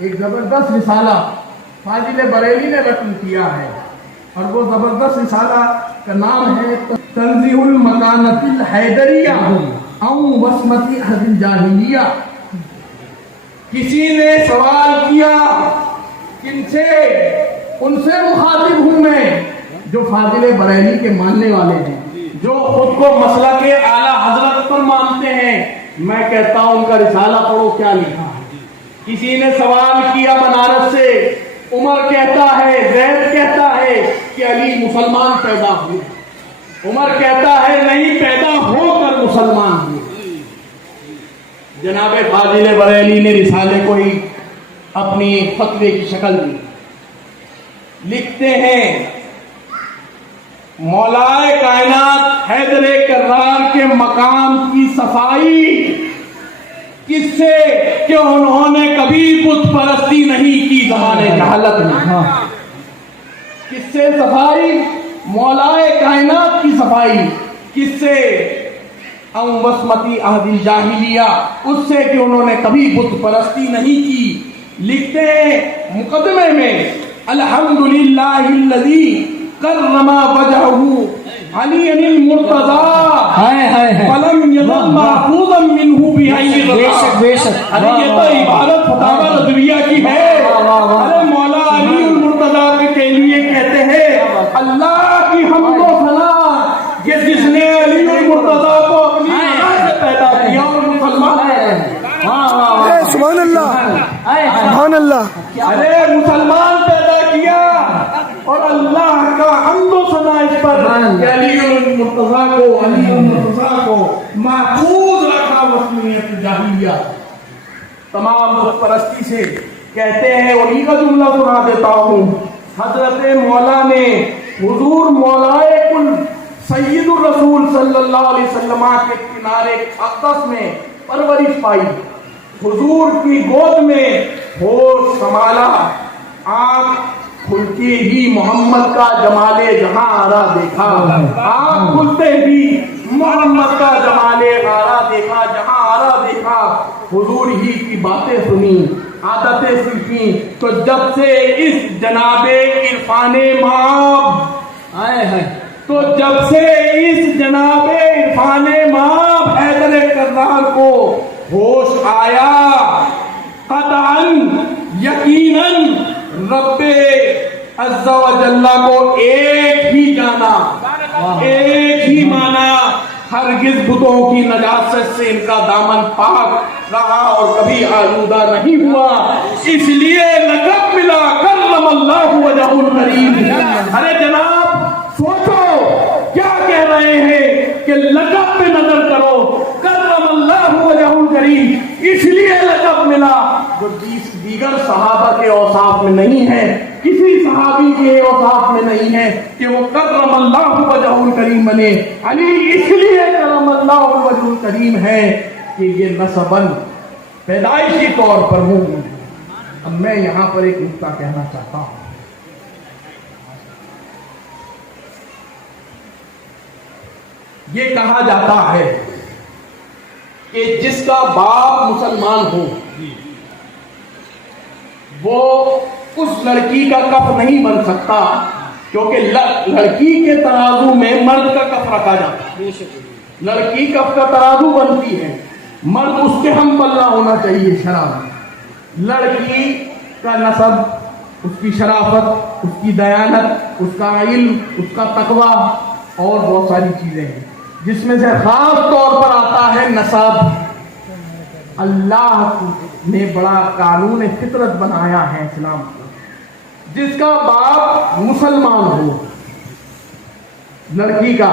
ایک زبردست رسالہ فاضل بریلی نے رقم کیا ہے، اور وہ زبردست رسالہ کا نام ہے تنزیہ المکانۃ الحیدریہ او وصمۃ عہد الجاہلیہ۔ کسی نے سوال کیا کن سے؟ ان سے مخاطب ہوں میں جو فاضل بریلی کے ماننے والے ہیں، جو خود کو مسلک اعلیٰ حضرت پر مانتے ہیں۔ میں کہتا ہوں ان کا رسالہ پڑھو کیا لکھا ہے۔ کسی نے سوال کیا بنارس سے، عمر کہتا ہے، زید کہتا ہے کہ علی مسلمان پیدا ہوئے، عمر کہتا ہے نہیں، پیدا ہو کر مسلمان ہوئے۔ جناب فاضل بریلی نے رسالے کو ہی اپنی فتوے کی شکل دی۔ لکھتے ہیں مولائے کائنات حیدر کرار کے مقام کی صفائی کس سے کہ انہوں نے کبھی بت پرستی نہیں کی زمانے جہالت میں۔ کس سے صفائی؟ مولائے کائنات کی صفائی کس سے؟ او وصمۃ عہد الجاہلیہ، اس سے کہ انہوں نے کبھی بت پرستی نہیں کی۔ لکھتے ہیں مقدمے میں الحمدللہ الذی کرم وجہہ علی المرتضی فلم یزل محفوظا منہ بعین الرضا۔ ارے یہ تو عبارت فتاوی رضویہ کی ہے۔ ارے مولا علی المرتضی کے لیے کہتے ہیں اللہ کی حمد و ثنا، یہ جس نے علی المرتضی کو اپنی آنکھ سے پیدا کیا اور مسلمان ہے۔ سبحان اللہ، سبحان اللہ۔ ارے مسلمان پیدا کیا اور اللہ کا حمد و ثنا اس پر کہ علی المرتضی کو محفوظ رکھا وصمیت جاہلیہ، تمام بت پرستی سے۔ کہتے ہیں انہی کا جملہ سنا دیتا ہوں، حضرت مولا نے حضور مولائے کل سید الرسول صلی اللہ علیہ وسلم کے کنارے اقدس میں پرورش پائی، حضور کی گود میں ہوش سنبھالا، آنکھ کھلتے ہی محمد کا جمال جہاں آرا دیکھا، آنکھ کھلتے ہی محمد کا جمال آرا دیکھا، جہاں آرا دیکھا، حضور ہی کی باتیں سنی، عادتیں سیکھی، تو جب سے اس جناب عرفان مآب آئے ہیں، تو جب سے اس جناب عرفان مآب حیدر کرار کو ہوش آیا، قطعاً یقیناً رب عز و جل کو ایک ہی جانا، ایک ہی مانا، ہرگز بتوں کی نجاست سے ان کا دامن پاک رہا اور کبھی آلودہ نہیں ہوا، اس لیے لقب ملا کرم اللہ وجہ الکریم۔ ارے جناب سوچو کیا کہہ رہے ہیں کہ لقب پہ نظر کرو، کرم اللہ وجہ الکریم، اس لیے لقب ملا جو دیگر صحابہ کے اوصاف میں نہیں ہے، کسی صحابی کے اوصاف میں نہیں ہے کہ وہ کرم اللہ وجہ الکریم بنے۔ علی اس لیے کرم اللہ وجہ الکریم ہے کہ یہ نسباً پیدائشی طور پر موجود ہے۔ اب میں یہاں پر ایک نکتہ کہنا چاہتا ہوں، یہ کہا جاتا ہے کہ جس کا باپ مسلمان ہو وہ اس لڑکی کا کف نہیں بن سکتا، کیونکہ لڑکی کے ترازو میں مرد کا کف رکھا جاتا ہے، لڑکی کف کا ترازو بنتی ہے، مرد اس کے ہم پلہ ہونا چاہیے شرع میں۔ لڑکی کا نسب، اس کی شرافت، اس کی دیانت، اس کا علم، اس کا تقوی اور بہت ساری چیزیں ہیں، جس میں سے خاص طور پر آتا ہے نسب۔ اللہ نے بڑا قانون فطرت بنایا ہے اسلام کو، جس کا باپ مسلمان ہو لڑکی کا،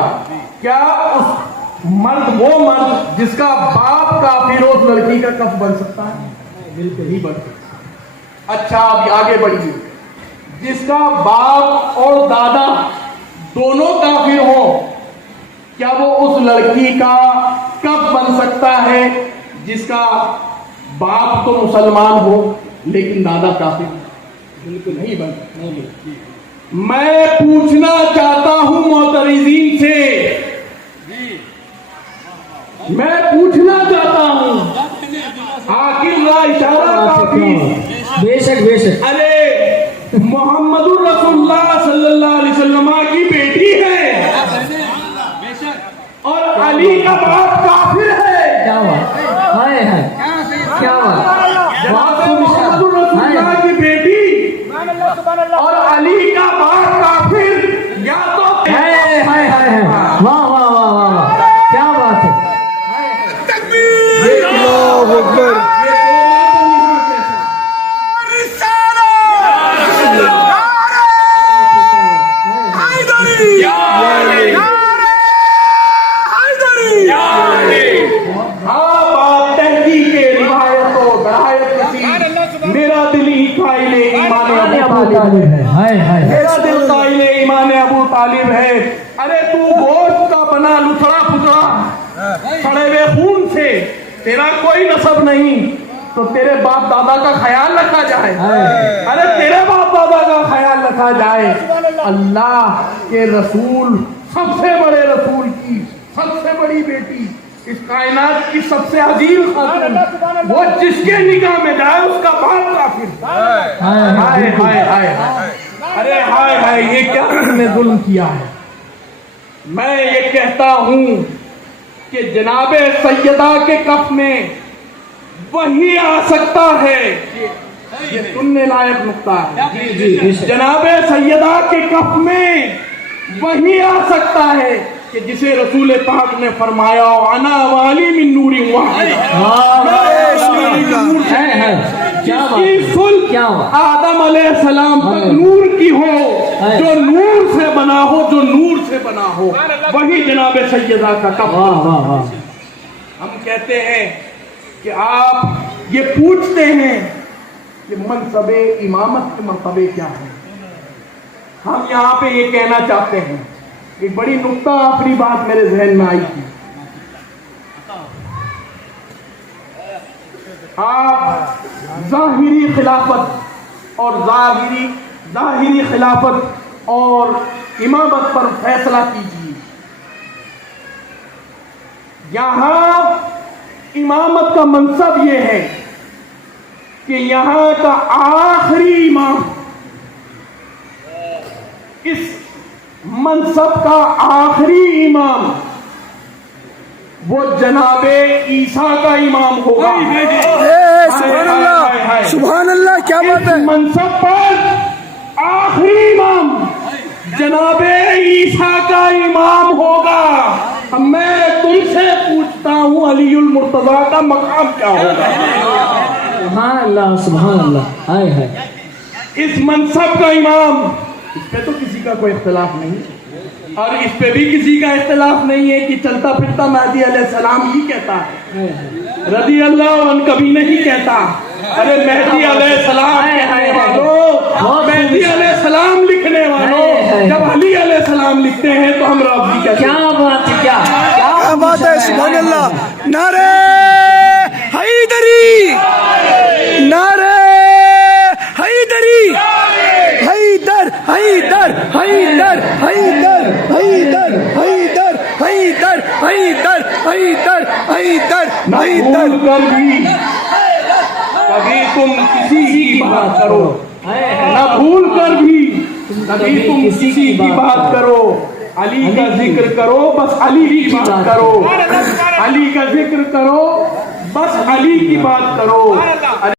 کیا اس مرد، وہ مرد جس کا باپ کافر ہو اس لڑکی کا کف بن سکتا ہے؟ بالکل نہیں بن سکتا۔ اچھا اب آگے بڑھیے، جس کا باپ اور دادا دونوں کافر ہوں، کیا وہ اس لڑکی کا کف بن سکتا ہے جس کا باپ تو مسلمان ہو لیکن دادا کافر؟ بالکل نہیں بن سکتا۔ میں پوچھنا چاہتا ہوں معترضین سے، میں پوچھنا چاہتا ہوں، عاقل را اشارہ کافی، بے شک بے شک. ارے محمد رسول اللہ صلی اللہ علیہ وسلم کی بیٹی ہے اور علی کا باپ کافر ہے. کیا بات ہے ہے کیا بات. محمد رسول اللہ کی بیٹی اور علی کا باپ کافر یا تو ہے واہ واہ واہ واہ واہ کیا بات ہے. اللہ اکبر. میرا دل ہی قائل ایمان ابو طالب ہے. میرا دل قائل ایمان ابو طالب ہے. ارے تو گوشت کا بنا لتڑا پتڑا سڑے ہوئے خون سے تیرا کوئی نسب نہیں تو تیرے باپ دادا کا خیال رکھا جائے. ارے تیرے باپ دادا کا خیال رکھا جائے. اللہ کے رسول سب سے بڑے رسول کی سب سے بڑی بیٹی اس کائنات کی سب سے عظیم خاتون وہ جس کے نگاہ میں جائے اس کا باپ کافر. ہائے ہائے ہائے ارے ہائے ہائے یہ کیا تم نے ظلم کیا ہے. میں یہ کہتا ہوں کہ جناب سیدہ کے کف میں وہی آ سکتا ہے. یہ سننے لائق نقطہ ہے. جناب سیدہ کے کف میں وہی آ سکتا ہے کہ جسے رسول پاک نے فرمایا انا والی من نور واحد. آدم علیہ السلام تک نور کی ہو جو نور سے بنا ہو جو نور سے بنا ہو وہی جناب سیدہ کا کف. ہم کہتے ہیں کہ آپ یہ پوچھتے ہیں کہ منصب امامت کے مرتبے کیا ہیں. ہم یہاں پہ یہ کہنا چاہتے ہیں ایک بڑی نقطہ آخری بات میرے ذہن میں آئی تھی. آپ ظاہری خلافت اور ظاہری خلافت اور امامت پر فیصلہ کیجیے. یہاں امامت کا منصب یہ ہے کہ یہاں کا آخری امام اس منصب کا آخری امام وہ جناب عیسیٰ کا امام ہوگا. سبحان اللہ سبحان اللہ کیا بات ہے. منصب پر آخری امام جناب عیسیٰ کا امام ہوگا. میں تم سے پوچھتا ہوں علی المرتضیٰ کا مقام کیا ہوگا. سبحان اللہ سبحان اللہ. اس منصب کا امام اس پہ تو کسی کا کوئی اختلاف نہیں اور اس پہ بھی کسی کا اختلاف نہیں ہے کہ چلتا پھرتا مہدی علیہ السلام ہی کہتا ہے. رضی اللہ عنہ کبھی نہیں کہتا. ارے مہدی علیہ السلام کہنے والوں مہدی علیہ السلام لکھنے والوں جب علی علیہ السلام لکھتے ہیں تو ہم رافضی کہتے ہیں. کیا بات ہے کیا بات ہے. سبحان اللہ. نعرہ حیدری نعرہ حیدری حیدر حیدر حیدر حیدر حیدر حیدر حیدر حیدر حیدر حیدر حیدر. کبھی تم کسی کی بات کرو نہ بھول کر بھی کبھی تم کسی کی بات کرو. علی کا ذکر کرو بس علی کی بات کرو. علی کا ذکر کرو بس علی کی بات کرو.